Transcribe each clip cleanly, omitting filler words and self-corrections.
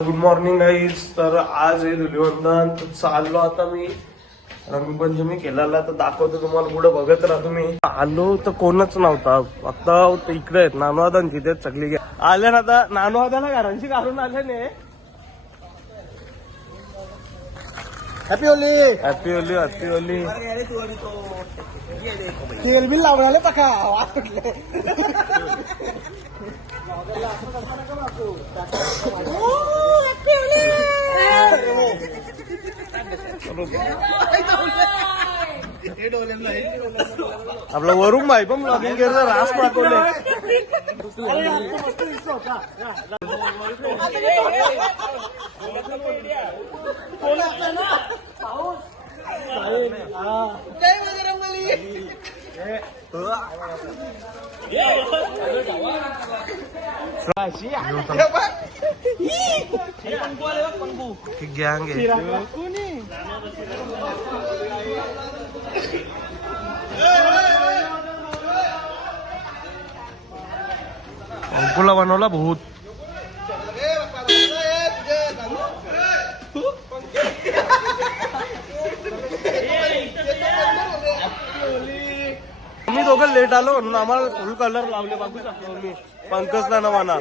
Good morning guys. तर आज आहे धुलिवंदन. तर चाललो आता मी रंगपंचमी केलेला, तर दाखवतो तुम्हाला. पुढे बघत राहा तुम्ही. आलो तर कोणच नव्हता. आता इकडे आहेत नानवादांची, तेच सगळी आले ना. आता नानवादाला घरांची काढून आले नाही. Happy Holy. Happy Holy, happy Holy. तेल बिल लावले पका वाट पडले. आपला वरून भाई पण ब्लॉगिंग करत रास दाखवले. गँग आहे. अंकुला बनवला भूत. आम्ही दोघं लेट आलो म्हणून आम्हाला फुल कलर लावले. बघू शकतो मी. पंकजला ना म्हणा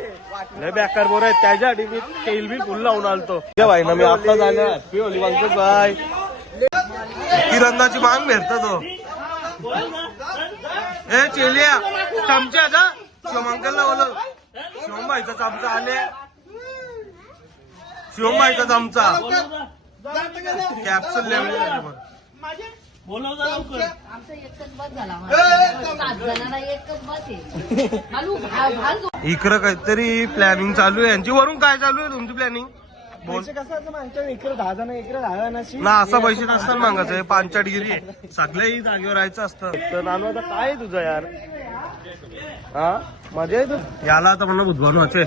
लय बेकार बोर आहे. त्याच्यासाठी मी तेल बी फुल लावून आलतो. भाई ना मी आता झालं. हॅपी होली पंकज भाई. किरंदाची मांग भेटतो तो. ए चेलिया चमचा का शिवमंकलला बोलव. शिवमभाईचा चमचा आले. शिवमभाईचा चमचा कॅप्सूल लेवल. इकडं काहीतरी प्लॅनिंग चालू आहे यांची. वरून काय चालू आहे तुमची प्लॅनिंग? इकडे 10 जण इकडे 10 जणांची ना असं पैसे नसतात मागायचं. पांचटगिरी आहे. सगळ्याही जागेवर राहायचं असतं. तर नानू आता काय आहे तुझं यार? हा मजा आहे तू. याला आता म्हणणं बुधवारचे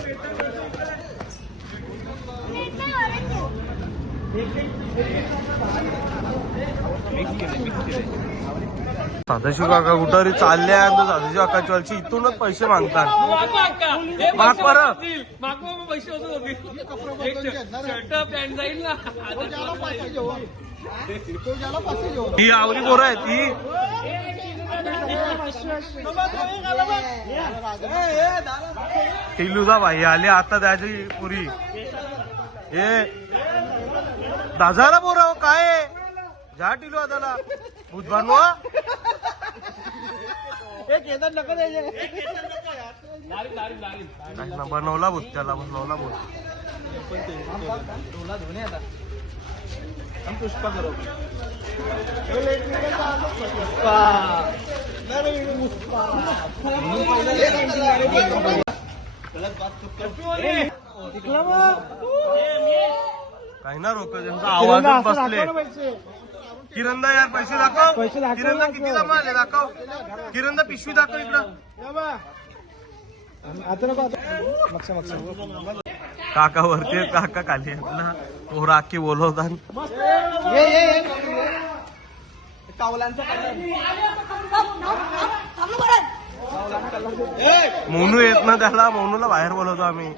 साधाशी काका कुठं चालले. साधाशी काकाची वालची इथूनच पैसे मागतात. माग पर ही आवरी पोरं आहे ती. टिलूचा भाई आले आता त्याची पुरी. हे दादाला पोरं काय जा टिलू आताला बुधवार बनवला भूत. त्याला बनवला भूत. पुष्पा करो. काही ना रोक त्यांचा आवाज बसले. किरंदा यार पैसे दाखव. किरंदा किती जमा आले दाखव. किरंदा पिशवी दाखव इकडं. काका वरती काका खाली. आपला पोरा अख्खी बोलवतात. मोनू येत ना त्याला. मोनूला बाहेर बोलवतो आम्ही.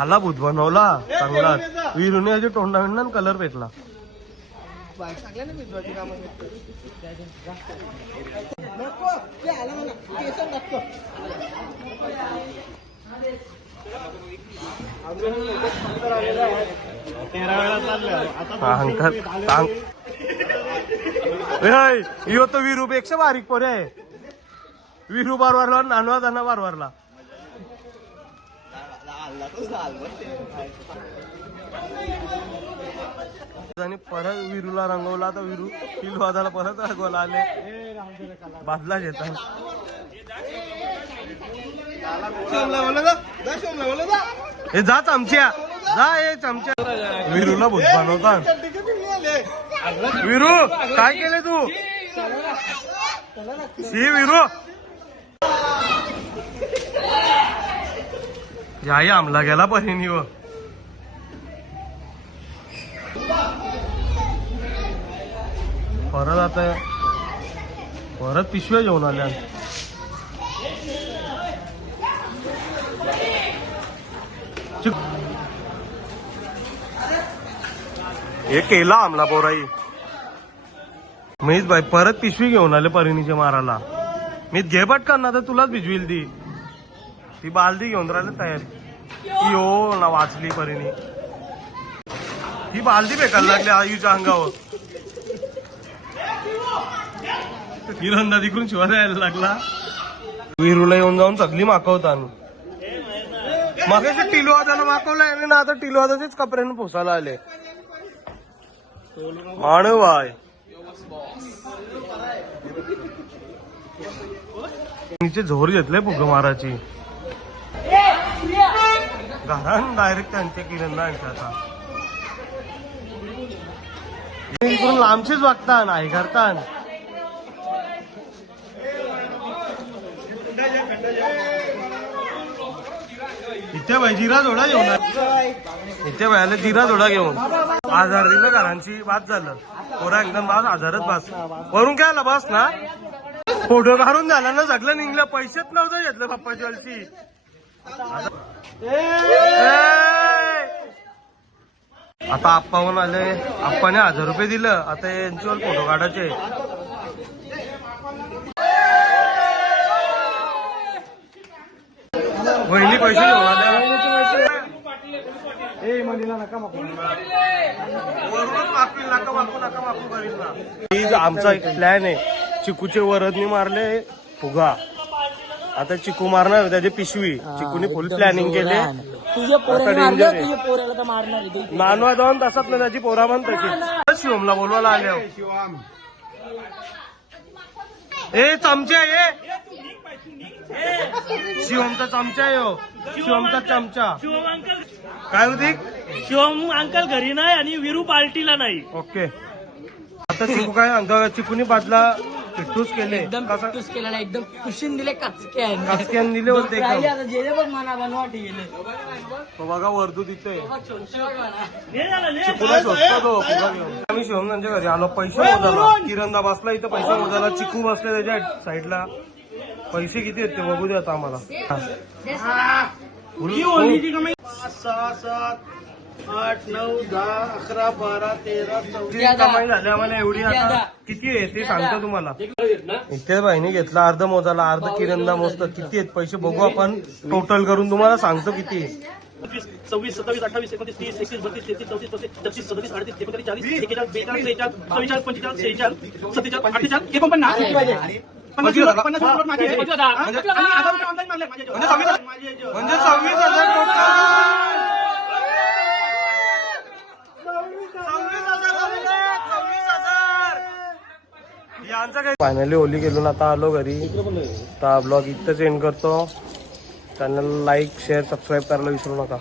आला भूत बनवला चांगला. विरुने याची तोंडा विंडा कलर पेटला. यो तो विरूपेक्षा बारीक पोरे आहे. विरू बारवारला नानवा दाना बारवारला. आणि परत विरूला रंगवला. तर विरू किलो वाजाला परत रंगवला आले. बादला घेतात. हे जा चमच्या जा. हे चमच्या विरूला भूत बनवतात. विरू काय केले तू? शी विरू याही आमला गेला परिणी व परत आता परत पिशव्या घेऊन आल्या. हे केला आमला पोराई. मीच बाई परत पिशवी घेऊन आले परिणीच्या माराला. मी घे पटकन ना तर तुलाच भिजविल ती बालदी घेऊन राहिले तयार. हो ना वाचली परिणी. ही बालदी फेकायला लागली आयुच्या अंगावर. किरण तिकडून शिवाय यायला लागला. विरूला येऊन जाऊन सगळी माकवता. मागे टिलू वाजाला माकवलाय आणि ना आता टिलू वाजाचेच कपड्यानं पोसायला आले. माणू बाय नीचे झोर घेतले फुग माराची. घरान डायरेक्ट त्यांचे किरण आता इकडून लांबचीच वागता नाही करता. इथे बाई जिरा जोडा घेऊन इथे बायला जिरा जोडा घेऊन 1000 दिलं घरांची बात झालं. पोरा एकदम बास 1000च बास. वरून काय आला बास ना. फोटो काढून झाला ना सगळं निघलं. पैसेच नव्हतं घेतलं पप्पाची अलची. आता आप्पा म्हणून आले. आप्पाने 1000 रुपये दिलं. आता यांच्यावर फोटो काढायचे. वहिनी पैसे घेऊन आल्या. ए मनीला नका मागू. आमचा एक प्लॅन आहे. चिकूचे वरदनी मारले फुगा. आता चिकू मारणार त्याची पिशवी. चिकूने फुल प्लॅनिंग केले. नानवा जाऊन तसाच ना त्याची पोरा पण तशी. शिवमला बोलवायला आले. ए चमचा ये. शिवमचा चमचा आहे हो. शिवमचा चमचा. काय होती. शिवम अंकल घरी नाही आणि विरू पार्टीला नाही. ओके. आता चिकू काय सांगतो. चिकूने बाजला पिट्टूस केले. एकदम पिट्टूस केला ना. एकदम कुशीन दिले कचक्यान कचक्यान दिले होते एकदम. जेले पण मना बनवाटी गेले. तो बघा वर्दू तिथे हे झालं, ले. चिकूला शोधतो तो फुगा घेऊन. आम्ही शिवम त्यांच्या घरी आलो. पैसे मोजायला. किरणदा बसला इथं पैसे मोजायला. चिकू बसले त्याच्या साईडला. पैसे किती आहेत ते बघू दे आता आम्हाला. 6, 7, 8, 9, 10, 11, 12, 13, 14. कमाई झाली आम्हाला एवढी. आता किती आहे ते सांगतो तुम्हाला. इथे बहिणी घेतला अर्ध मोजाला. अर्ध किरणदा मोजतं. किती आहेत पैसे बघू आपण. टोटल करून तुम्हाला सांगतो किती आहे. 26, 27, 28, 29, 30, 31, 32, 33, 34, 35, 36, 37, 38, 39, 40, 41, 42, 43, 44, 45, 46, 47, 48, 49, 50 माझे आहे. म्हणजे 26,000 फायनली होली गेलो ना. आता आलो घरी. आता ब्लॉग इथंच एंड करतो. चॅनल लाईक शेअर सबस्क्राईब करायला विसरू नका.